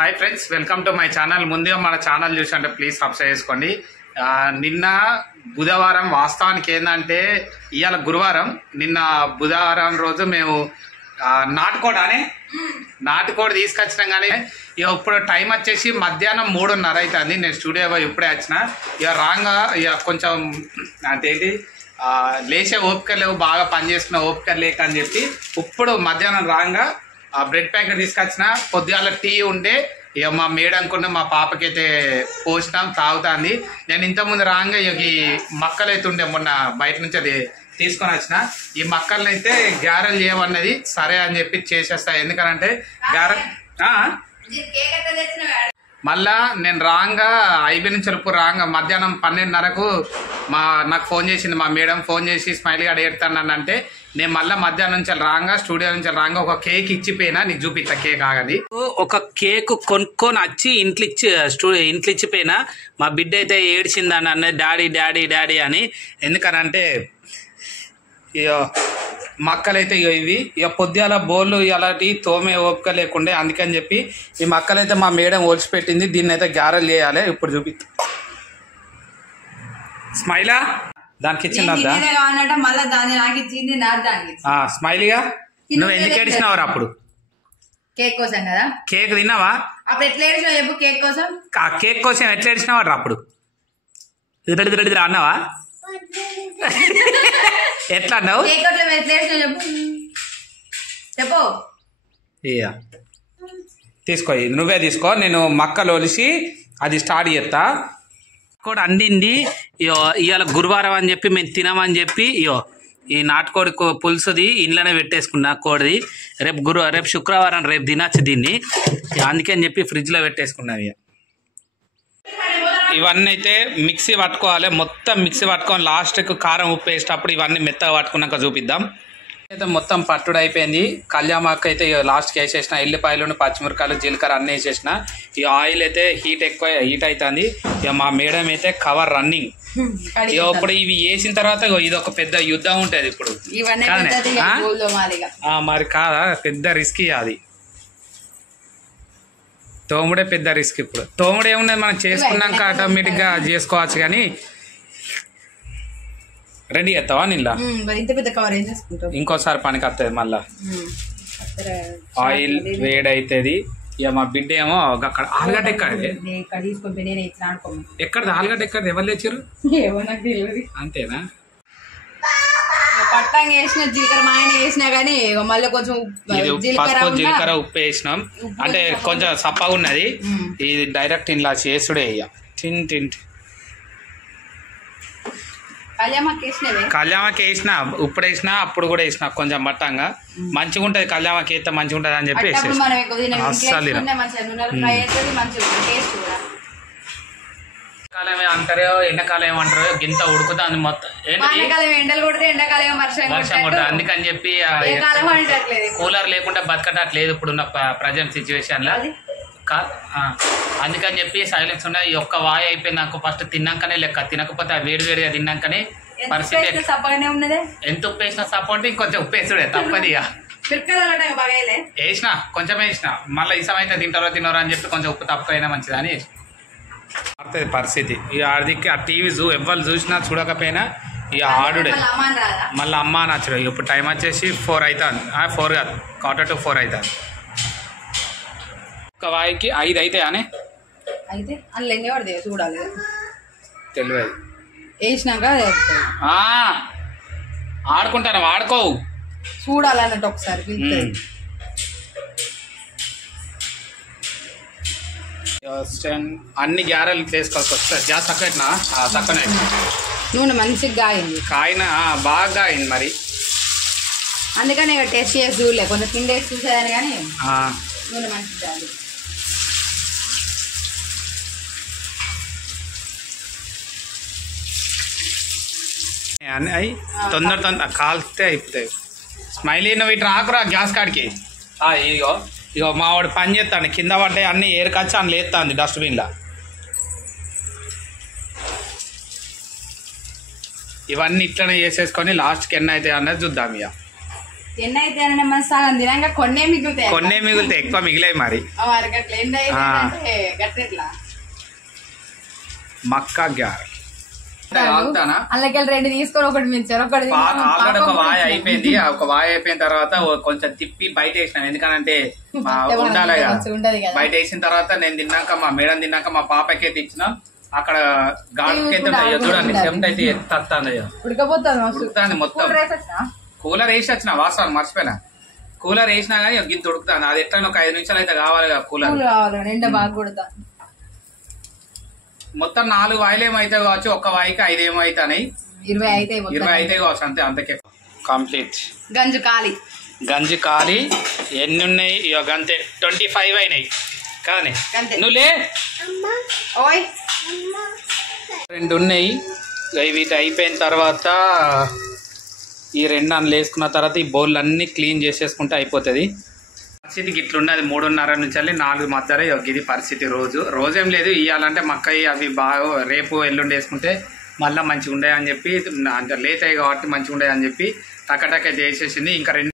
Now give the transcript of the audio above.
Hi friends, welcome to my channel. ముందుగా మన channel చూసంటే please subscribe చేసుకోండి. నిన్న బుధవారం, వాస్తవానికి ఏంటంటే ఇవాళ గురువారం, నిన్న బుధవారం రోజు మేము నాటుకోడి తీసుకొచ్చినాం. కానీ ఇప్పుడు టైం వచ్చేసి మధ్యాహ్నం 3:30 అవుతుంది. నేను స్టూడియో ఇప్పుడే వచ్చిన. ఇక రాంగా ఇక కొంచెం అంతేంటి లేచే ఓపిక లేవు, బాగా పనిచేసుకున్న ఓపిక లేక అని చెప్పి ఇప్పుడు మధ్యాహ్నం రాంగా బ్రెడ్ ప్యాకెట్ తీసుకొచ్చిన. పొద్దుగాల టీ ఉంటే ఇక మా మేడంకున్న మా పాపకైతే పోసినాం, తాగుతుంది. నేను ఇంతకుముందు రాగా ఇక ఈ మక్కలు అయితే ఉండే మొన్న బయట నుంచి అది తీసుకొని వచ్చిన. ఈ మక్కల్ని అయితే గారెలు చేయమన్నది, సరే అని చెప్పి చేసేస్తా. ఎందుకనంటే గారె మళ్ళా నేను రాంగా ఐబీ నుంచి రాంగా మధ్యాహ్నం 12:30కు నాకు ఫోన్ చేసింది మా మేడం. ఫోన్ చేసి స్మైల్ గా ఏడుతాను అంటే నేను మళ్ళీ మధ్యాహ్నం నుంచి రాంగా స్టూడియో నుంచి రాంగా ఒక కేక్ ఇచ్చిపోయినా. నీకు చూపిస్తా కేక్ ఆగది. ఒక కేక్ కొనుక్కొని వచ్చి ఇంట్లో ఇచ్చిపోయినా. మా బిడ్డ అయితే ఏడ్చిందని అన్నది, డాడీ డాడీ డాడీ అని. ఎందుకనంటే ఇక మక్కలైతే ఇవి ఇక పొద్దుగాల బోళ్ళు అలాంటి తోమే ఓపిక లేకుండే. అందుకని చెప్పి ఈ మక్కలైతే మా మేడం ఒలిచిపెట్టింది. దీన్ని అయితే గారెలు చేయాలి. ఇప్పుడు చూపిస్తా. స్మైలా దానికి ఇచ్చిందా? స్మైలీగా నువ్వు ఎందుకు ఏడిచినావు అప్పుడు? కేక్ కోసం కదా. కేక్ తిన్నావా? అప్పుడు ఎట్లా ఏడిచినావు చెప్పు? కేక్ కోసం, ఆ కేక్ కోసం ఎట్లా ఏడిచినావు అప్పుడు? అన్నావా? ఎట్లా అన్నావు? చెప్పు. ఇయ్యా తీసుకో, నువ్వే తీసుకో. నేను మక్కలు ఒలిసి అది స్టార్ట్ చేస్తా. కూడా అండింది. ఇవాళ గురువారం అని చెప్పి మేము తినమని చెప్పి ఈ నాటుకోడి పులుసుది ఇంట్లోనే పెట్టేసుకున్నా. కోడిది రేపు శుక్రవారం, రేపు తినచ్చు దీన్ని. అందుకని చెప్పి ఫ్రిడ్జ్లో పెట్టేసుకున్నా. ఇవన్నీ అయితే మిక్సీ పట్టుకోవాలి. మొత్తం మిక్సీ పట్టుకొని లాస్ట్కు కారం ఉప్పు వేసేటప్పుడు ఇవన్నీ మెత్తగా పట్టుకున్నాక చూపిద్దాం. అయితే మొత్తం పట్టుడు అయిపోయింది. కళ్యామాకు అయితే లాస్ట్కి వేసేసిన. ఎల్లిపాయలు, పచ్చిమిరకాయలు, జీలకర్ర అన్నీ వేసేసిన. ఈ ఆయిల్ అయితే హీట్ అవుతుంది. ఇక మా మేడం అయితే కవర్ రన్నింగ్. ఇప్పుడు ఇవి వేసిన తర్వాత ఇది ఒక పెద్ద యుద్ధం ఉంటుంది ఇప్పుడు. మరి కాదా, పెద్ద రిస్క్ అది. తోముడే పెద్ద రిస్క్. ఇప్పుడు తోముడు ఏమున్నది, మనం చేసుకున్నాక ఆటోమేటిక్గా చేసుకోవచ్చు. కానీ రెడీ చేస్తావా నిన్న? ఇంకోసారి పనికి వస్తుంది. మళ్ళా ఆయిల్ వేడైతుంది. ఇక మా బిడ్డ ఏమో అక్కడ ఆలుగడ్డ ఎక్కడది ఆలుగడ్డ ఎక్కడది ఎవరు తెచ్చారు? అంతేనా? పట్టంగా వేసిన జీలకర్ర మా ఆయన వేసినా గానీ మళ్ళీ కొంచెం జీలకర్ర ఉప్పు వేసినాం. అంటే కొంచెం సప్పగా ఉన్నది. ఇది డైరెక్ట్ ఇలా చేసుడే. ఇక కళ్యామాకి వేసిన, ఉప్పుడు వేసిన, అప్పుడు కూడా వేసిన కొంచెం మట్టంగా. మంచిగా ఉంటది కళ్యామాకి వేస్తే, మంచిగా ఉంటది అని చెప్పి అస్సలు కాలం అంటారో ఎండాకాలం ఏమంటారో గింత ఉడుకుతుంది మొత్తం. ఎండలు కొడితే ఎండాకాలం వర్షం కొడుతుంది. అందుకని చెప్పి కూలర్ లేకుండా బతకట్లేదు ఇప్పుడున్న ప్రజెంట్ సిచ్యువేషన్ లో. అందుకని చెప్పి సైలెన్స్ ఉన్నాయి. ఈ ఒక్క వాయి అయిపోయింది నాకు. ఫస్ట్ తిన్నాకనే లెక్క, తినకపోతే వేడిగా తిన్నాకనే పరిస్థితి. ఎంత ఉప్పు వేసినా సపోర్ట్ ఇంకొంచెం ఉప్పు వేసుడే తప్పది. వేసిన కొంచెం వేసిన, మళ్ళీ ఇసం అయితే తినరో అని చెప్పి కొంచెం ఉప్పు తక్కువైనా మంచిదని పడుతుంది పరిస్థితి. ఇక ఆడికి ఆ టీవీ ఎవ్వరు చూసినా చూడకపోయినా ఇక ఆడుడే. మళ్ళీ అమ్మ నచ్చడు. ఇప్పుడు టైం వచ్చేసి 4 అవుతుంది. 4 కాదు, 3:45 అవుతుంది. ఒక వాయికి 5 అయితే అని చూడాలి. తెలియదు వేసినాక ఆడుకుంటాను, ఆడుకోవు, చూడాలన్నట్టు ఒకసారి. అన్ని గ్యారెలు వేసుకోవాల్సి వస్తుంది. గ్యాస్ తక్కువ తక్కువనే. నూనె మంచిగా గాయింది. బాగా గాయింది మరి. అందుకని టేస్ట్ చేసి చూడలే, కొంచెం కింద వేసి చూసేదాన్ని కానీ నూనె మంచిగా గాయింది. అయి తొందర కాల్స్తే అయిపోతాయి. స్మైలీ నువ్వు ఇటు రాకురా గ్యాస్ కాడికి. ఇగో మా వాడు పని చేస్తాను. కింద పడ్డాయి అన్నీ ఏరుకొచ్చి అని లేస్తుంది డస్ట్బిన్లో. ఇవన్నీ ఇట్లనే చేసేసుకొని లాస్ట్కి ఎన్ని అయితే అన్నది చూద్దాం. ఇక ఎన్ని అయితే మన సగం తినాక కొన్నే మిగులుతాయి ఎక్కువ మిగిలాయి మరి. మక్కా గ్యార్ అందుకే 2 తీసుకొని ఒకటి మించారు ఒకటి ఆల్రెడీ ఒక వాయి అయిపోయింది. ఒక వాయి అయిపోయిన తర్వాత కొంచెం తిప్పి బయట వేసినాం, ఎందుకనంటే ఉండాలి కదా. బయట వేసిన తర్వాత నేను తిన్నాక మా మేడం తిన్నాక మా పాపకైతే ఇచ్చినాం. అక్కడ గాలికైతే చూడండి చెమట అయితే ఎత్తాను ఉడుకుతుంది మొత్తం. కూలర్ వేసి వచ్చిన వాస్తవం మర్చిపోయినా, కూలర్ వేసినా గానీ గింత ఉడుకుతాను. అది ఎట్లా ఒక 5 నిమిషాలు అయితే కావాలి కదా కూలర్. మొత్తం 4 వాయిలు ఏమైతే కావచ్చు, ఒక్క వాయికి 5 ఏమో అవుతాయి, 20 అయితే కావచ్చు అంతే. అంతకే కంప్లీట్. గంజు ఖాళీ. ఎన్ని ఉన్నాయి గంతే 25 అయినాయి కానీ నువ్వు లే 2 ఉన్నాయి. వీటి అయిపోయిన తర్వాత ఈ 2 అన్లు వేసుకున్న తర్వాత ఈ బౌల్ అన్ని క్లీన్ చేసేసుకుంటే అయిపోతుంది. పరిస్థితికి ఇట్లున్నది 3:30 నుంచి 4 మధ్యలో ఇది పరిస్థితి. రోజేం లేదు, ఇవ్వాలంటే మక్కయి అవి బాగా రేపు ఎల్లుండి వేసుకుంటే మళ్ళీ మంచిగా ఉండే అని చెప్పి, అంటే లేట్ అయ్యి కాబట్టి మంచిగా ఉండే అని చెప్పి టక్కటక్క చేసేసింది. ఇంకా 2